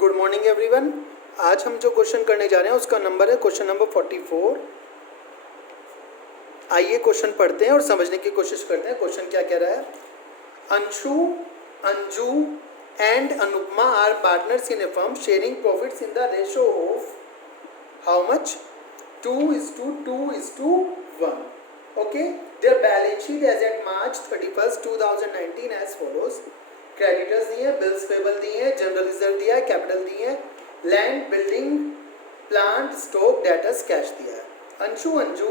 Good morning everyone. आज हम जो क्वेश्चन करने जा रहे हैं उसका नंबर है क्वेश्चन नंबर 44। आइए क्वेश्चन पढ़ते हैं और समझने की कोशिश करते हैं। क्वेश्चन क्या कह रहा है? Anshu, Anju and Anupama are partners in a firm sharing profits in the ratio of how much? 2:2:1. Okay, their balance sheet as at March 31st 2019 as follows. Creditors दिए हैं, बिल्स पेबल दिए हैं, जनरल रिजर्व दिया है, कैपिटल दिए हैं, land, building, plant, stock, debtors, cash दिया है। Anshu, Anju,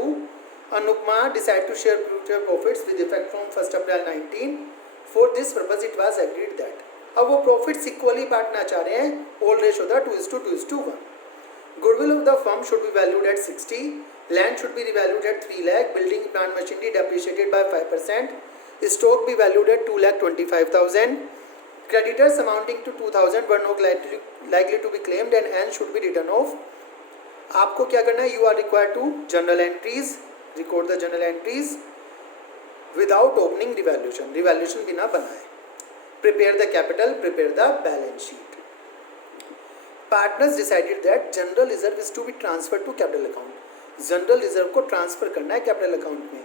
Anupama decide to share future profits with effect from 1 April 19। For this purpose it was agreed that. अब वो प्रॉफिट्स इक्वली बांटना चाह रहे हैं। ओल्ड रेशो था 2:2:1। Goodwill of the firm should be valued at 60. Land should be revalued at 3 lakh. Building, plant, machinery depreciated by 5%. Stock be valued at 2,25,000. Creditors amounting to 2,000 were not likely to be claimed and hence should be written off. आपको क्या करना है? You are required to journal entries. Record the journal entries without opening revaluation. Revaluation बिना बनाए. Prepare the capital. Prepare the balance sheet. Partners decided that general reserve is to be transferred to capital account. General reserve को transfer करना है capital account में.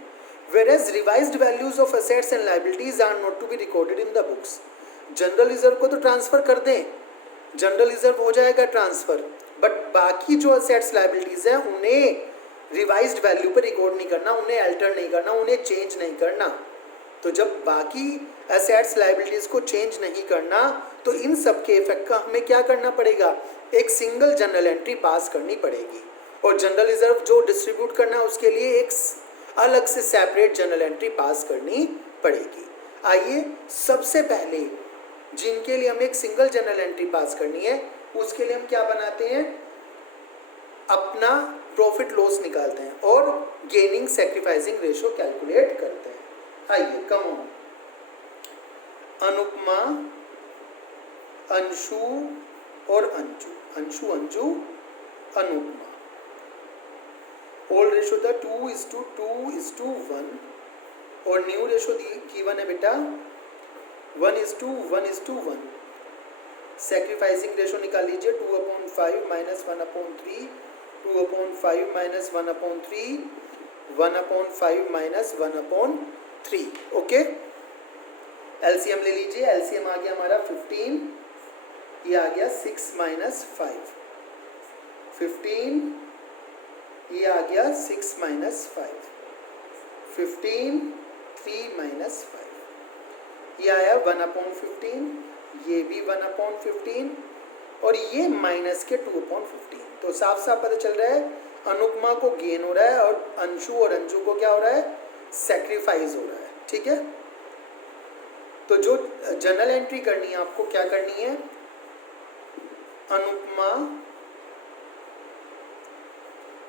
Whereas revised values of assets and liabilities are not to be recorded in the books. General reserve को तो transfer कर दें, general reserve हो जाएगा ट्रांसफर, बट बाकी जो असेट्स लाइबिलिटीज हैं उन्हें रिवाइज्ड वैल्यू पर रिकॉर्ड नहीं करना, उन्हें अल्टर नहीं करना, उन्हें चेंज नहीं करना. तो जब बाकी एसेट्स लाइबिलिटीज़ को चेंज नहीं करना तो इन सब के इफेक्ट का हमें क्या करना पड़ेगा? एक सिंगल जनरल एंट्री पास करनी पड़ेगी और जनरल रिजर्व जो डिस्ट्रीब्यूट करना है उसके लिए एक अलग से सेपरेट जनरल एंट्री पास करनी पड़ेगी. आइए सबसे पहले जिनके लिए हमें एक सिंगल जनरल एंट्री पास करनी है उसके लिए हम क्या बनाते हैं? अपना प्रॉफिट लॉस निकालते हैं और गेनिंग सेक्रीफाइसिंग रेशो कैलकुलेट करते हैं. आइए कम ऑन. अनुपमा, अंशु और अंजू, अंशु, अंजू, अनुपमा. ओल्ड रेशो था 2:2:1 और न्यू रेशो गिवन है बेटा 1:1:1. सेक्रीफाइसिंग रेशो निकाल लीजिए. 2/5 - 1/3, 2/5 - 1/3, 1/5 - 1/3. ओके, एलसीएम ले लीजिए. एलसीएम आ गया हमारा 15, ये आ गया 6 - 5, 15, ये आ गया 6 - 5, 15, 3 - 5, ये आया 1/15, ये भी 1/15 और ये माइनस के 2/15. तो साफ साफ पता चल रहा है अनुपमा को गेन हो रहा है और अंशु और अंजू को क्या हो रहा है? सेक्रीफाइस हो रहा है. ठीक है, तो जो जनरल एंट्री करनी है आपको क्या करनी है?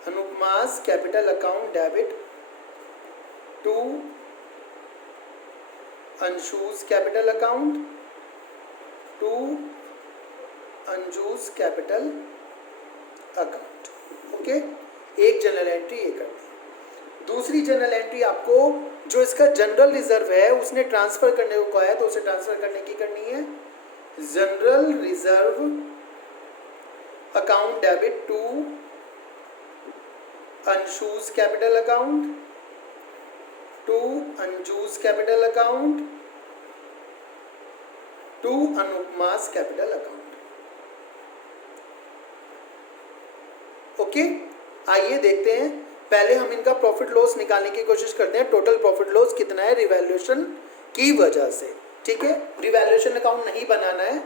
Anupama's capital account debit to Anshu's capital account to Anju's capital account. Okay, एक जनरल एंट्री ये करनी है. दूसरी जनरल एंट्री आपको जो इसका जनरल रिजर्व है उसने ट्रांसफर करने को कहा है तो उसे ट्रांसफर करने की करनी है. General reserve account debit to Anshu's capital account to Anju's capital account to Anupama's capital account. Okay, आइए देखते हैं. पहले हम इनका प्रॉफिट लॉस निकालने की कोशिश करते हैं. टोटल प्रॉफिट लॉस कितना है रिवैल्यूएशन की वजह से. ठीक है, रिवैल्यूएशन अकाउंट नहीं बनाना है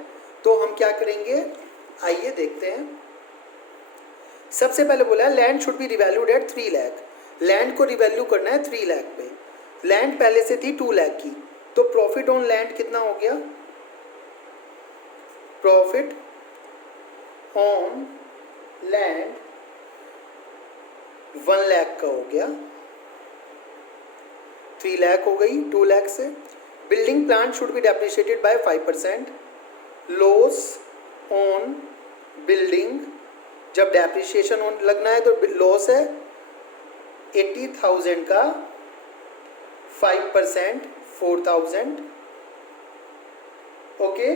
तो हम क्या करेंगे? आइए देखते हैं. सबसे पहले बोला है land should be revalued at 3 lakh. Land को रिवैल्यू करना है 3 लाख पे. लैंड पहले से थी 2 लाख की, तो प्रॉफिट ऑन लैंड कितना हो गया? प्रॉफिट ऑन लैंड 1 लाख का हो गया. 3 लाख हो गई 2 लाख से. Building plant should be depreciated by 5%. Loss on building, जब डेप्रिशिएशन ऑन लगना है तो लॉस है 80,000 का 5% 4,000. ओके,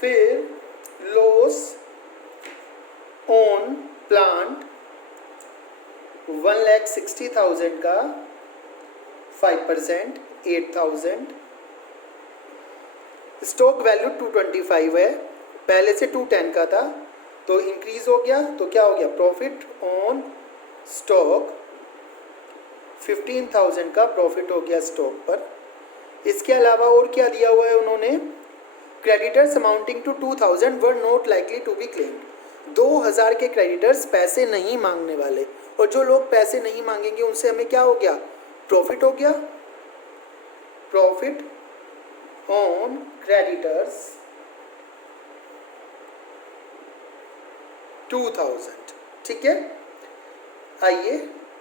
फिर लॉस ऑन प्लांट 1,60,000 का 5% 8,000। स्टॉक वैल्यू 225 है, पहले से 210 का था तो इंक्रीज हो गया, तो क्या हो गया, प्रॉफिट ऑन स्टॉक 15,000 का प्रॉफिट हो गया स्टॉक पर। इसके अलावा और क्या दिया हुआ है उन्होंने, creditors amounting to 2,000 were not likely to be claimed. 2,000 के क्रेडिटर्स पैसे नहीं मांगने वाले, और जो लोग पैसे नहीं मांगेंगे उनसे हमें क्या हो गया, प्रॉफिट हो गया। प्रॉफिट ऑन क्रेडिटर्स 2,000, ठीक है। आइए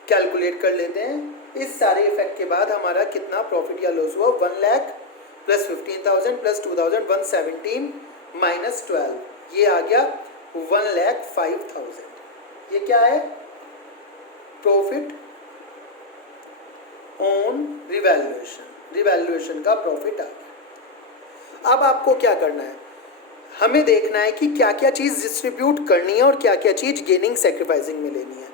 कैलकुलेट कर लेते हैं। इस सारे इफेक्ट के बाद हमारा कितना प्रॉफिट या लॉस हुआ, 1 लाख प्लस 15,000 प्लस 2,000 117 माइनस 12, ये आ गया 1,05,000। ये क्या है, प्रॉफिट ऑन रिवैल्यूएशन, रिवैल्यूएशन का प्रॉफिट आ गया। अब आपको क्या करना है, हमें देखना है कि क्या क्या चीज़ डिस्ट्रीब्यूट करनी है और क्या क्या चीज़ गेनिंग सैक्रिफाइसिंग में लेनी है।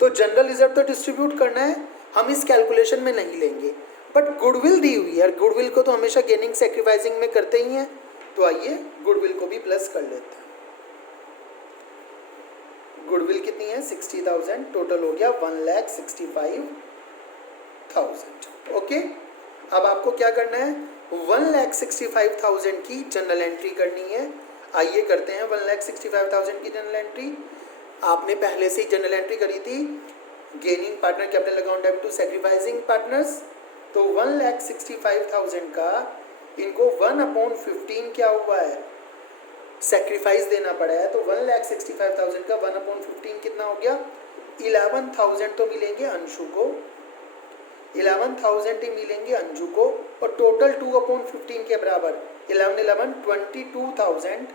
तो जनरल रिजर्व तो डिस्ट्रीब्यूट करना है, हम इस कैलकुलेशन में नहीं लेंगे, बट गुडविल दी हुई है, गुडविल को तो हमेशा गेनिंग सैक्रिफाइसिंग में करते ही हैं, तो आइए गुडविल को भी प्लस कर लेते हैं। गुडविल कितनी है, 60,000, टोटल हो गया 1,65,000। ओके, अब आपको क्या करना है, 1,65,000 की जनरल एंट्री करनी है। आइए करते हैं 1,65,000 की जनरल एंट्री। आपने पहले से ही जनरल एंट्री करी थी, gaining partner capital account debit to sacrificing partners, तो 1,65,000 का इनको 1/15 क्या हुआ है, सैक्रिफाइस देना पड़ा है, तो 1,65,000 का 1/15 कितना हो गया, 11,000 तो मिलेंगे अंशु को, 11,000 ही मिलेंगे अंजू को, और टोटल 2/15 के बराबर 11 22,000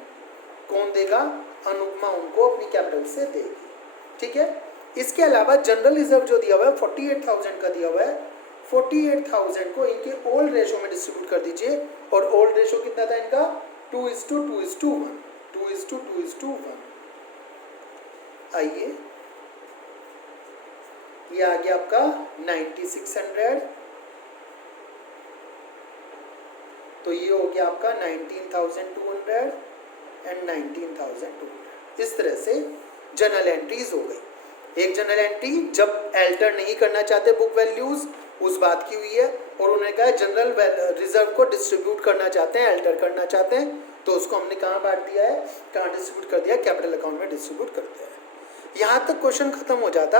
कौन देगा, अनुपमा उनको अपनी कैपिटल से देगी, ठीक है। इसके अलावा जनरल रिजर्व जो दिया हुआ है 48,000 का दिया हुआ है, 48,000 को इनके ओल्ड रेशो में डिस्ट्रीब्यूट कर दीजिए, और ओल्ड रेशो कितना था इनका, 2:2:1, 2:2:1। आइए ये आ गया आपका 9600, तो ये हो गया आपका 19,200 एंड 19,200। इस तरह से जनरल एंट्रीज हो गई। एक जनरल एंट्री जब एल्टर नहीं करना चाहते बुक वैल्यूज, उस बात की हुई है, और उन्होंने कहा जनरल रिजर्व को डिस्ट्रीब्यूट करना चाहते हैं, एल्टर करना चाहते हैं, तो उसको हमने कहाँ बांट दिया है, कहाँ डिस्ट्रीब्यूट कर दिया, कैपिटल अकाउंट में डिस्ट्रीब्यूट कर दिया है। यहाँ तक क्वेश्चन खत्म हो जाता।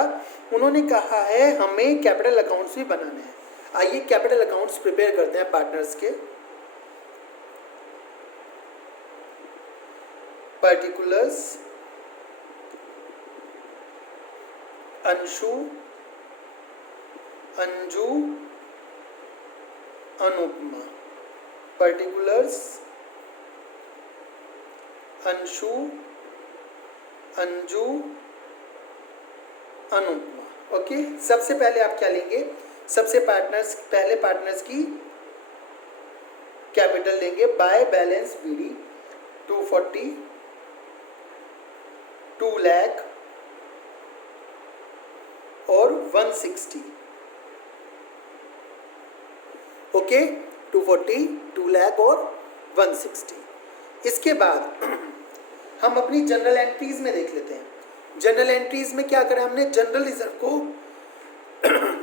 उन्होंने कहा है हमें कैपिटल अकाउंट्स भी बनाने हैं। आइए कैपिटल अकाउंट्स प्रिपेयर करते हैं पार्टनर्स के। Particulars Anshu, Anju, Anupama. Particulars Anshu, Anju, Anupama. Okay, सबसे पहले आप क्या लेंगे, सबसे पहले पार्टनर्स की कैपिटल लेंगे बाय बैलेंस बीडी 240, 2 लाख और 160। ओके, 240, 2 लाख और 160। इसके बाद हम अपनी जनरल एंट्रीज में देख लेते हैं। जनरल एंट्रीज में क्या करा हमने, जनरल रिजर्व को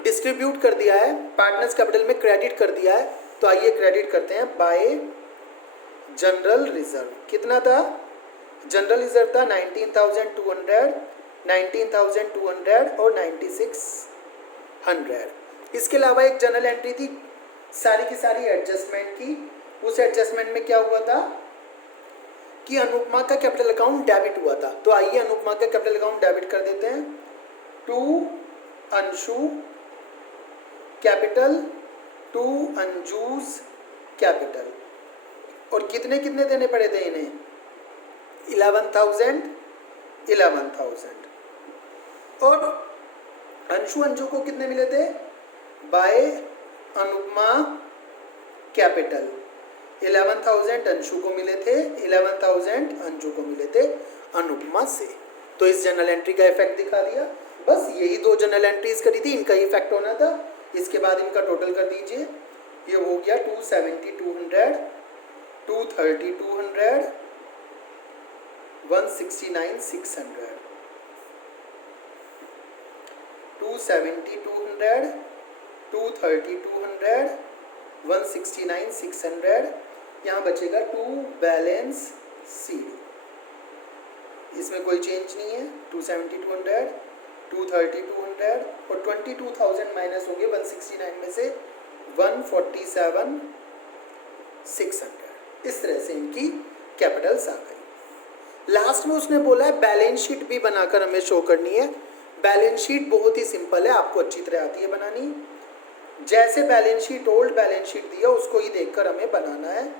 डिस्ट्रीब्यूट कर दिया है, पार्टनर्स कैपिटल में क्रेडिट कर दिया है, तो आइए क्रेडिट करते हैं बाय जनरल रिजर्व। कितना था, जनरल रिजर्व था 19,200, 19,200 और 9,600। इसके अलावा एक जनरल एंट्री थी सारी की सारी एडजस्टमेंट की। उस एडजस्टमेंट में क्या हुआ था कि अनुपमा का कैपिटल अकाउंट डेबिट हुआ था, तो आइए अनुपमा का कैपिटल अकाउंट डेबिट कर देते हैं। 2 अंशु कैपिटल, 2 अंजूज कैपिटल, और कितने कितने देने पड़े थे इन्हें, 11,000, 11,000। और अंशु अंजू को कितने मिले थे, बाय अनुपमा कैपिटल 11,000 अंशु को मिले थे, 11,000 अंजू को मिले थे अनुपमा से। तो इस जनरल एंट्री का इफेक्ट दिखा दिया। बस यही दो जनरल एंट्रीज करी थी, इनका ही इफेक्ट होना था। इसके बाद इनका टोटल कर दीजिए, ये हो गया 270 200 230 200 169 600 270 200 230 200 169 600। यहाँ बचेगा 2 बैलेंस CD, इसमें कोई चेंज नहीं है। 270 200 230 200 और 22,000 माइनस हो गए 169 में से 147 600। इस तरह से इनकी कैपिटल्स आ गई। लास्ट में उसने बोला है बैलेंस शीट भी बनाकर हमें शो करनी है। बैलेंस शीट बहुत ही सिंपल है, आपको अच्छी तरह आती है बनानी। जैसे balance sheet old balance sheet दिया उसको ही देखकर हमें बनाना है,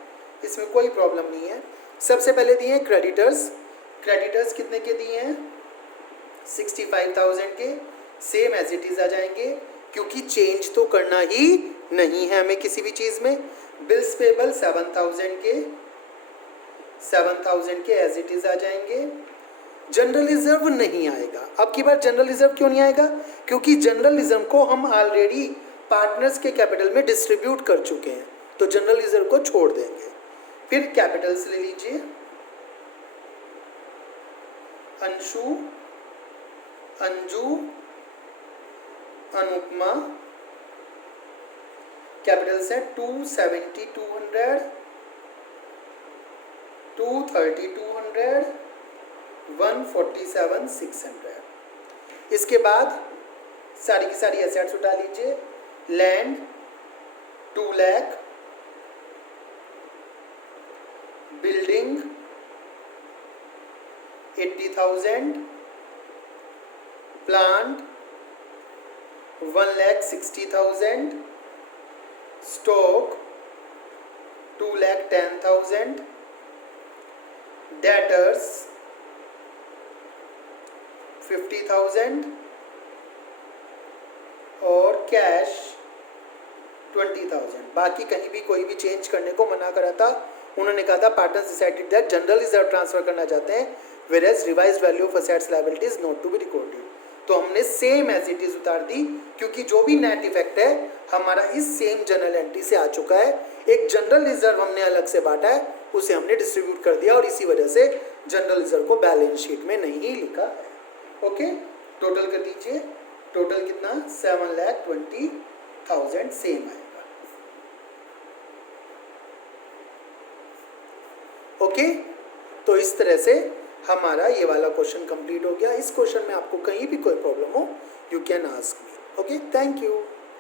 इसमें कोई प्रॉब्लम नहीं है। सबसे पहले दिए हैं क्रेडिटर्स। क्रेडिटर्स कितने के दिए हैं? 65,000 के, सेम एज इट इज आ जाएंगे क्योंकि चेंज तो करना ही नहीं है हमें किसी भी चीज़ में। बिल्स पेबल 7,000 के, 7,000 के एज इट इज आ जाएंगे। जनरल रिजर्व नहीं आएगा। अब की बार जनरल रिजर्व क्यों नहीं आएगा? क्योंकि जनरल रिजर्व को हम ऑलरेडी पार्टनर्स के कैपिटल में डिस्ट्रीब्यूट कर चुके हैं, तो जनरल रिजर्व को छोड़ देंगे। फिर कैपिटल्स ले लीजिए, अंशु, अंजू, अनुपमा। कैपिटल्स है 270 200 230 200 147 600। इसके बाद सारी की सारी एसेट्स उठा लीजिए। Land 2 lakh, building 80,000, plant 1,60,000, stock 2,10,000, debtors 50,000 और कैश 20,000। बाकी कहीं भी कोई भी चेंज करने को मना करा था। उन्होंने कहा था partners decided that general reserve transfer करना चाहते हैं, whereas revised value of assets liabilities not to be recorded. तो हमने सेम एज इट इज उतार दी क्योंकि जो भी नेट इफेक्ट है हमारा इस सेम जनरल एंट्री से आ चुका है। एक जनरल रिजर्व हमने अलग से बांटा है, उसे हमने डिस्ट्रीब्यूट कर दिया और इसी वजह से जनरल रिजर्व को बैलेंस शीट में नहीं लिखा है। ओके, टोटल कर दीजिए। टोटल कितना? 7,20,000 सेम आएगा। ओके, तो इस तरह से हमारा ये वाला क्वेश्चन कंप्लीट हो गया। इस क्वेश्चन में आपको कहीं भी कोई प्रॉब्लम हो, you can ask me. Okay, thank you.